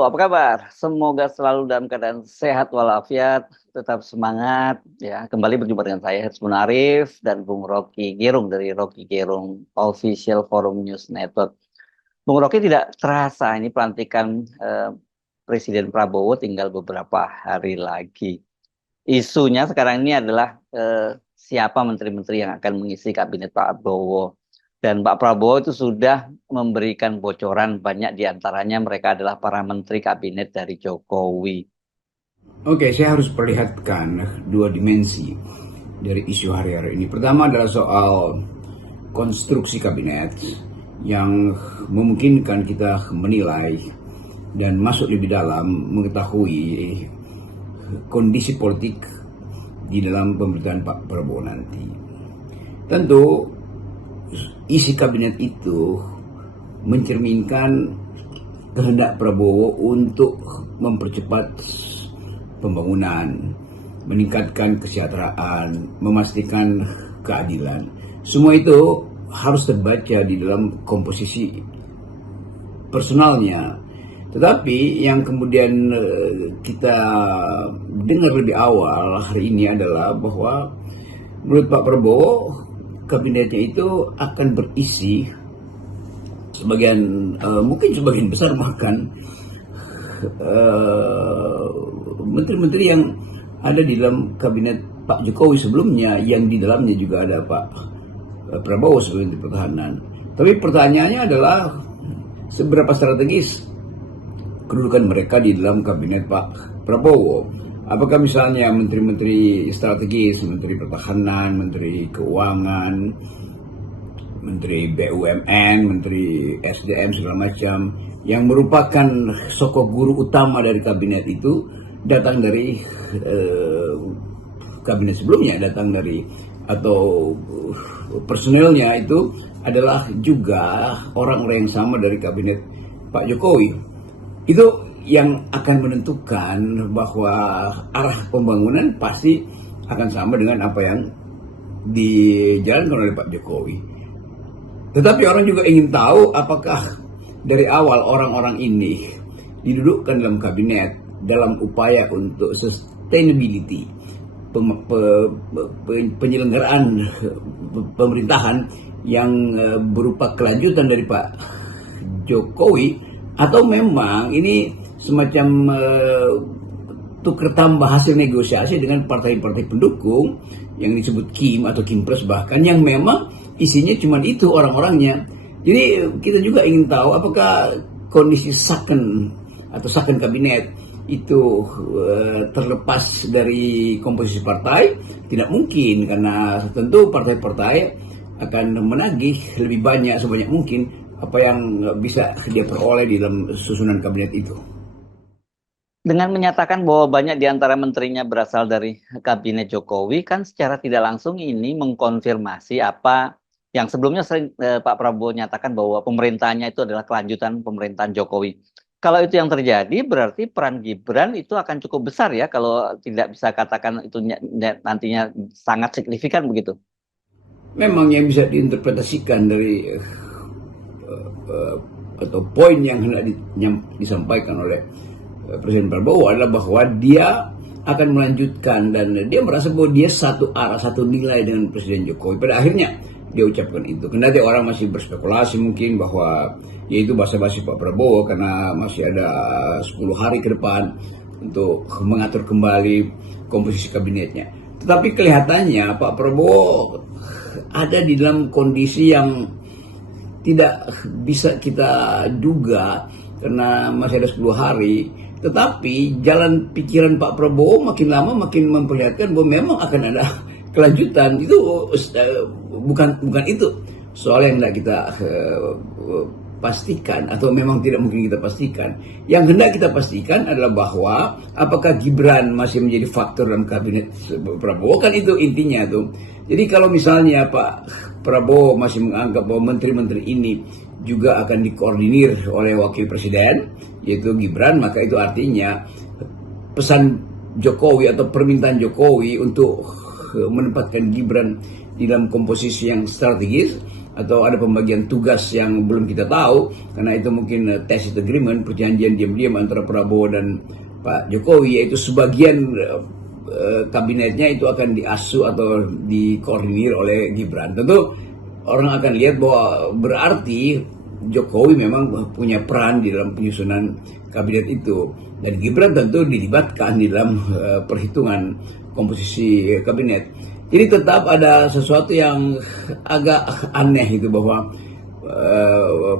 Halo, apa kabar? Semoga selalu dalam keadaan sehat walafiat, tetap semangat ya. Kembali berjumpa dengan saya Hersman Arif dan Bung Rocky Gerung dari Rocky Gerung Official Forum News Network. Bung Rocky, tidak terasa ini pelantikan Presiden Prabowo tinggal beberapa hari lagi. Isunya sekarang ini adalah siapa menteri-menteri yang akan mengisi kabinet Pak Prabowo. Dan Pak Prabowo itu sudah memberikan bocoran, banyak diantaranya mereka adalah para menteri kabinet dari Jokowi. Oke, saya harus perlihatkan dua dimensi dari isu hari-hari ini. Pertama adalah soal konstruksi kabinet yang memungkinkan kita menilai dan masuk lebih dalam mengetahui kondisi politik di dalam pemerintahan Pak Prabowo nanti. Tentu isi kabinet itu mencerminkan kehendak Prabowo untuk mempercepat pembangunan, meningkatkan kesejahteraan, memastikan keadilan. Semua itu harus terbaca di dalam komposisi personalnya. Tetapi yang kemudian kita dengar lebih awal hari ini adalah bahwa menurut Pak Prabowo, kabinetnya itu akan berisi mungkin sebagian besar bahkan menteri-menteri yang ada di dalam kabinet Pak Jokowi sebelumnya, yang di dalamnya juga ada Pak Prabowo sebagai Menteri Pertahanan. Tapi pertanyaannya adalah seberapa strategis kedudukan mereka di dalam kabinet Pak Prabowo. Apakah misalnya menteri-menteri strategis, menteri pertahanan, menteri keuangan, menteri BUMN, menteri SDM segala macam, yang merupakan sosok guru utama dari kabinet itu datang dari kabinet sebelumnya, atau personelnya itu adalah juga orang-orang yang sama dari kabinet Pak Jokowi. Itu yang akan menentukan bahwa arah pembangunan pasti akan sama dengan apa yang dijalankan oleh Pak Jokowi. Tetapi orang juga ingin tahu apakah dari awal orang-orang ini didudukkan dalam kabinet dalam upaya untuk sustainability penyelenggaraan pemerintahan yang berupa kelanjutan dari Pak Jokowi, atau memang ini semacam tukar tambah hasil negosiasi dengan partai-partai pendukung yang disebut Kim atau Kim Plus bahkan, yang memang isinya cuma itu orang-orangnya. Jadi kita juga ingin tahu apakah kondisi second kabinet itu terlepas dari komposisi partai. Tidak mungkin, karena tentu partai-partai akan menagih lebih banyak, sebanyak mungkin apa yang bisa dia peroleh di dalam susunan kabinet itu. Dengan menyatakan bahwa banyak di antara menterinya berasal dari kabinet Jokowi, kan secara tidak langsung ini mengkonfirmasi apa yang sebelumnya sering Pak Prabowo nyatakan bahwa pemerintahannya itu adalah kelanjutan pemerintahan Jokowi. Kalau itu yang terjadi, berarti peran Gibran itu akan cukup besar ya, kalau tidak bisa katakan itu nantinya sangat signifikan begitu. Memang yang bisa diinterpretasikan dari atau poin yang hendak disampaikan oleh Presiden Prabowo adalah bahwa dia akan melanjutkan, dan dia merasa bahwa dia satu arah, satu nilai dengan Presiden Jokowi. Pada akhirnya dia ucapkan itu. Kendati orang masih berspekulasi mungkin bahwa yaitu basa-basi Pak Prabowo karena masih ada 10 hari ke depan untuk mengatur kembali komposisi kabinetnya. Tetapi kelihatannya Pak Prabowo ada di dalam kondisi yang tidak bisa kita duga karena masih ada 10 hari. Tetapi jalan pikiran Pak Prabowo makin lama makin memperlihatkan bahwa memang akan ada kelanjutan. Itu bukan itu soal yang tidak kita pastikan, atau memang tidak mungkin kita pastikan. Yang hendak kita pastikan adalah bahwa apakah Gibran masih menjadi faktor dalam kabinet Prabowo, kan itu intinya tuh. Jadi kalau misalnya Pak Prabowo masih menganggap bahwa menteri-menteri ini juga akan dikoordinir oleh wakil presiden yaitu Gibran, maka itu artinya pesan Jokowi atau permintaan Jokowi untuk menempatkan Gibran di dalam komposisi yang strategis atau ada pembagian tugas yang belum kita tahu, karena itu mungkin tacit agreement, perjanjian diam-diam antara Prabowo dan Pak Jokowi, yaitu sebagian kabinetnya itu akan diasuh atau dikoordinir oleh Gibran. Tentu orang akan lihat bahwa berarti Jokowi memang punya peran di dalam penyusunan kabinet itu, dan Gibran tentu dilibatkan di dalam perhitungan komposisi kabinet. Jadi tetap ada sesuatu yang agak aneh itu, bahwa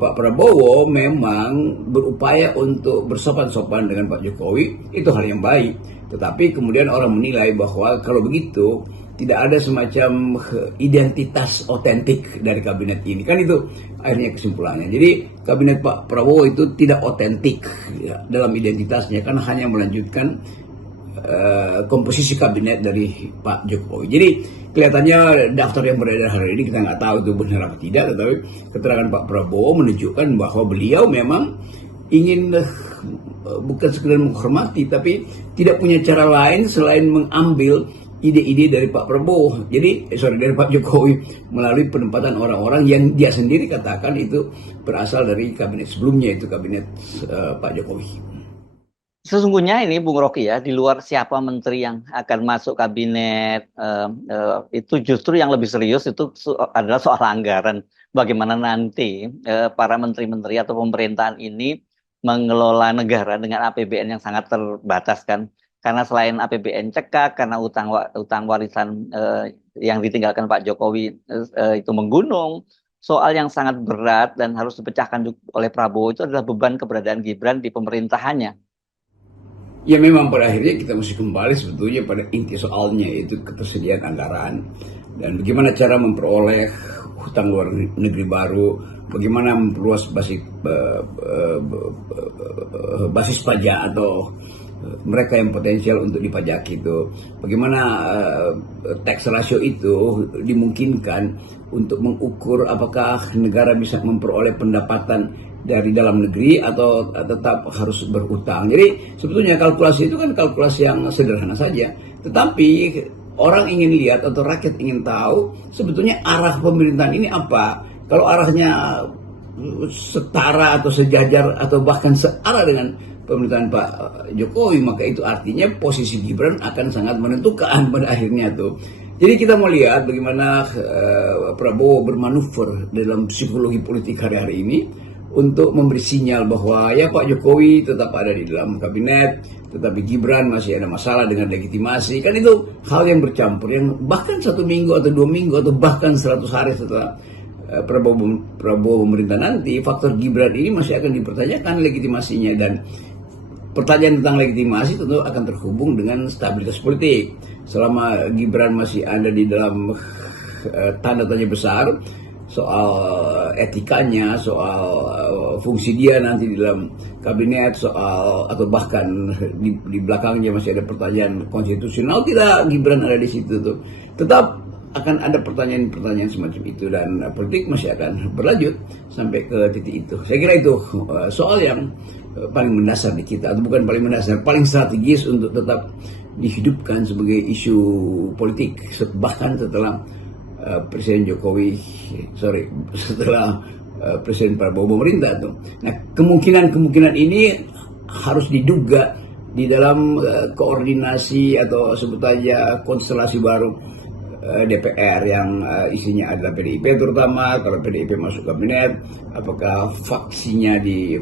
Pak Prabowo memang berupaya untuk bersopan-sopan dengan Pak Jokowi, itu hal yang baik. Tetapi kemudian orang menilai bahwa kalau begitu tidak ada semacam identitas otentik dari kabinet ini. Kan itu akhirnya kesimpulannya. Jadi kabinet Pak Prabowo itu tidak otentik ya, dalam identitasnya, karena hanya melanjutkan komposisi kabinet dari Pak Jokowi. Jadi kelihatannya daftar yang beredar hari ini kita nggak tahu itu benar apa tidak, tetapi keterangan Pak Prabowo menunjukkan bahwa beliau memang ingin bukan sekedar menghormati, tapi tidak punya cara lain selain mengambil ide-ide dari Pak Prabowo. Jadi dari Pak Jokowi melalui penempatan orang-orang yang dia sendiri katakan itu berasal dari kabinet sebelumnya, itu kabinet Pak Jokowi. Sesungguhnya ini Bung Rocky ya, di luar siapa menteri yang akan masuk kabinet, itu justru yang lebih serius itu adalah soal anggaran. Bagaimana nanti para menteri-menteri atau pemerintahan ini mengelola negara dengan APBN yang sangat terbatas kan. Karena selain APBN cekak, karena utang warisan yang ditinggalkan Pak Jokowi itu menggunung, soal yang sangat berat dan harus dipecahkan oleh Prabowo itu adalah beban keberadaan Gibran di pemerintahannya. Ya memang pada akhirnya kita mesti kembali sebetulnya pada inti soalnya, yaitu ketersediaan anggaran dan bagaimana cara memperoleh hutang luar negeri baru, bagaimana memperluas basis pajak atau mereka yang potensial untuk dipajaki itu, bagaimana tax ratio itu dimungkinkan untuk mengukur apakah negara bisa memperoleh pendapatan dari dalam negeri atau tetap harus berutang. Jadi sebetulnya kalkulasi itu kan kalkulasi yang sederhana saja, tetapi orang ingin lihat atau rakyat ingin tahu sebetulnya arah pemerintahan ini apa. Kalau arahnya setara atau sejajar atau bahkan searah dengan pemerintahan Pak Jokowi, maka itu artinya posisi Gibran akan sangat menentukan pada akhirnya tuh. Jadi kita mau lihat bagaimana Prabowo bermanuver dalam psikologi politik hari-hari ini untuk memberi sinyal bahwa ya Pak Jokowi tetap ada di dalam kabinet, tetapi Gibran masih ada masalah dengan legitimasi. Kan itu hal yang bercampur, yang bahkan 1 minggu atau 2 minggu atau bahkan 100 hari setelah Prabowo pemerintah nanti, faktor Gibran ini masih akan dipertanyakan legitimasinya, dan pertanyaan tentang legitimasi tentu akan terhubung dengan stabilitas politik. Selama Gibran masih ada di dalam tanda tanya besar soal etikanya, soal fungsi dia nanti di dalam kabinet, soal atau bahkan di belakangnya masih ada pertanyaan konstitusional tidak Gibran ada di situ tuh, tetap akan ada pertanyaan-pertanyaan semacam itu, dan politik masih akan berlanjut sampai ke titik itu. Saya kira itu soal yang paling mendasar di kita, atau bukan paling mendasar, paling strategis untuk tetap dihidupkan sebagai isu politik bahkan setelah setelah Presiden Prabowo memerintah tuh. Nah, kemungkinan ini harus diduga di dalam koordinasi atau sebut aja konstelasi baru DPR yang isinya adalah PDIP, terutama kalau PDIP masuk kabinet, apakah fraksinya di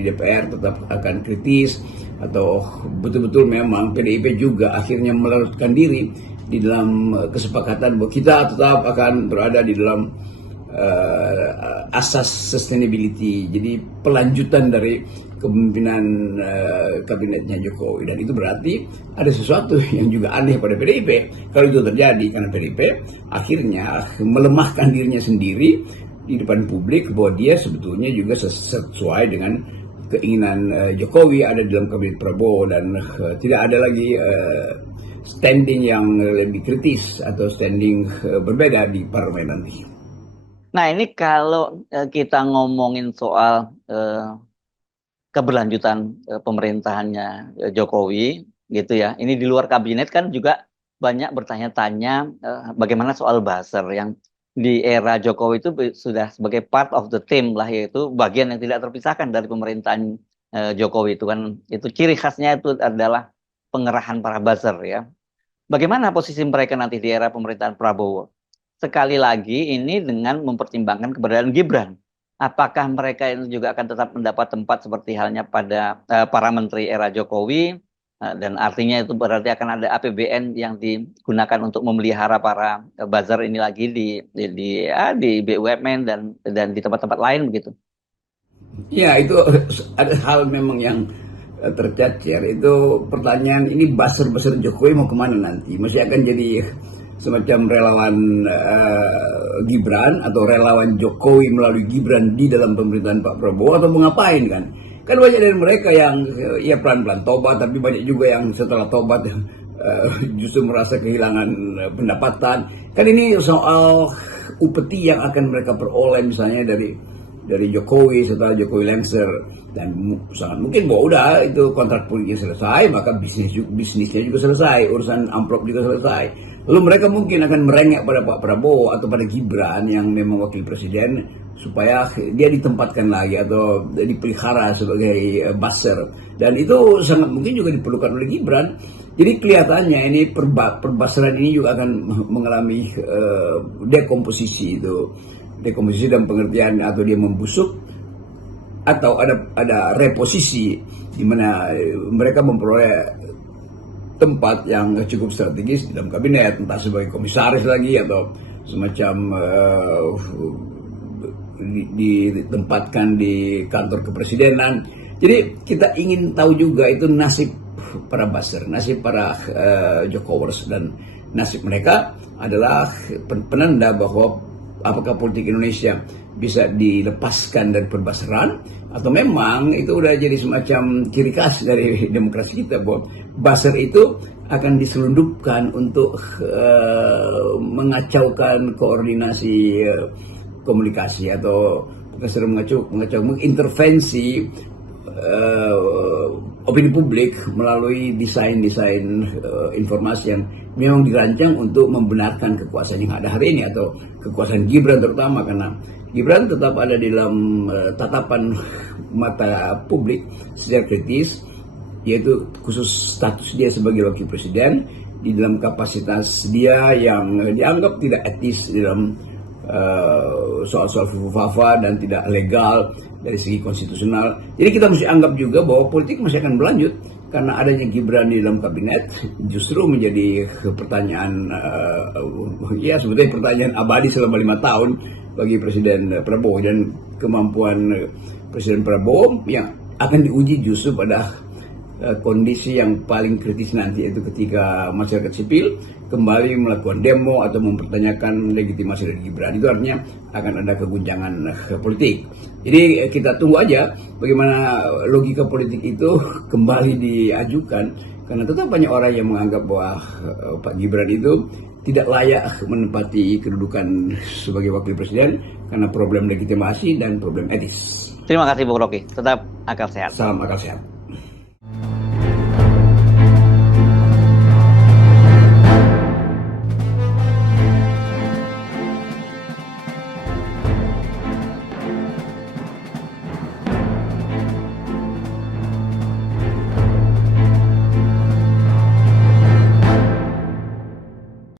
DPR tetap akan kritis atau betul-betul memang PDIP juga akhirnya melarutkan diri di dalam kesepakatan bahwa kita tetap akan berada di dalam asas sustainability, jadi pelanjutan dari kepemimpinan kabinetnya Jokowi. Dan itu berarti ada sesuatu yang juga aneh pada PDIP kalau itu terjadi, karena PDIP akhirnya melemahkan dirinya sendiri di depan publik bahwa dia sebetulnya juga sesuai dengan keinginan Jokowi ada di dalam kabinet Prabowo, dan tidak ada lagi standing yang lebih kritis atau standing berbeda di parlemen nanti. Nah, ini kalau kita ngomongin soal keberlanjutan pemerintahannya Jokowi gitu ya. Ini di luar kabinet kan juga banyak bertanya-tanya bagaimana soal buzzer yang di era Jokowi itu sudah sebagai part of the team lah, yaitu bagian yang tidak terpisahkan dari pemerintahan Jokowi itu kan. Itu ciri khasnya itu adalah pengerahan para buzzer ya. Bagaimana posisi mereka nanti di era pemerintahan Prabowo? Sekali lagi ini dengan mempertimbangkan keberadaan Gibran. Apakah mereka itu juga akan tetap mendapat tempat seperti halnya pada para menteri era Jokowi? Dan artinya itu berarti akan ada APBN yang digunakan untuk memelihara para buzzer ini lagi di BUMN dan di tempat-tempat lain begitu. Ya, itu ada hal memang yang tercecer. Itu pertanyaan, ini buzzer-buzzer Jokowi mau kemana nanti? Masih akan jadi semacam relawan Gibran atau relawan Jokowi melalui Gibran di dalam pemerintahan Pak Prabowo, atau mau ngapain kan? Kan banyak dari mereka yang ya pelan-pelan tobat, tapi banyak juga yang setelah tobat justru merasa kehilangan pendapatan. Kan ini soal upeti yang akan mereka peroleh misalnya dari Jokowi setelah Jokowi lengser, dan sangat mungkin bahwa udah itu kontrak politiknya selesai, maka bisnisnya juga selesai, urusan amplop juga selesai. Lalu mereka mungkin akan merengek pada Pak Prabowo atau pada Gibran yang memang wakil presiden, supaya dia ditempatkan lagi atau dipelihara sebagai buzzer, dan itu sangat mungkin juga diperlukan oleh Gibran. Jadi kelihatannya ini perbuzzeran ini juga akan mengalami dekomposisi dalam pengertian atau dia membusuk, atau ada reposisi di mana mereka memperoleh tempat yang cukup strategis di dalam kabinet, entah sebagai komisaris lagi atau semacam ditempatkan di kantor kepresidenan. Jadi kita ingin tahu juga itu nasib para buzzer, nasib para Jokowers, dan nasib mereka adalah penanda bahwa apakah politik Indonesia bisa dilepaskan dari perbuzzeran, atau memang itu udah jadi semacam ciri khas dari demokrasi kita, bahwa buzzer itu akan diselundupkan untuk mengacaukan koordinasi komunikasi, atau mengintervensi opini publik melalui desain-desain informasi yang memang dirancang untuk membenarkan kekuasaan yang ada hari ini, atau kekuasaan Gibran terutama, karena Gibran tetap ada di dalam tatapan mata publik secara kritis, yaitu khusus status dia sebagai wakil presiden, di dalam kapasitas dia yang dianggap tidak etis di dalam soal-soal fufu-fafa dan tidak legal dari segi konstitusional. Jadi kita mesti anggap juga bahwa politik masih akan berlanjut, karena adanya Gibran di dalam kabinet justru menjadi pertanyaan ya sebetulnya pertanyaan abadi selama 5 tahun bagi Presiden Prabowo, dan kemampuan Presiden Prabowo yang akan diuji justru pada kondisi yang paling kritis nanti, yaitu ketika masyarakat sipil kembali melakukan demo atau mempertanyakan legitimasi dari Gibran. Itu artinya akan ada keguncangan politik. Jadi kita tunggu aja bagaimana logika politik itu kembali diajukan, karena tetap banyak orang yang menganggap bahwa Pak Gibran itu tidak layak menempati kedudukan sebagai wakil presiden karena problem legitimasi dan problem etis. Terima kasih Bung Rocky, tetap akal sehat. Salam akal sehat.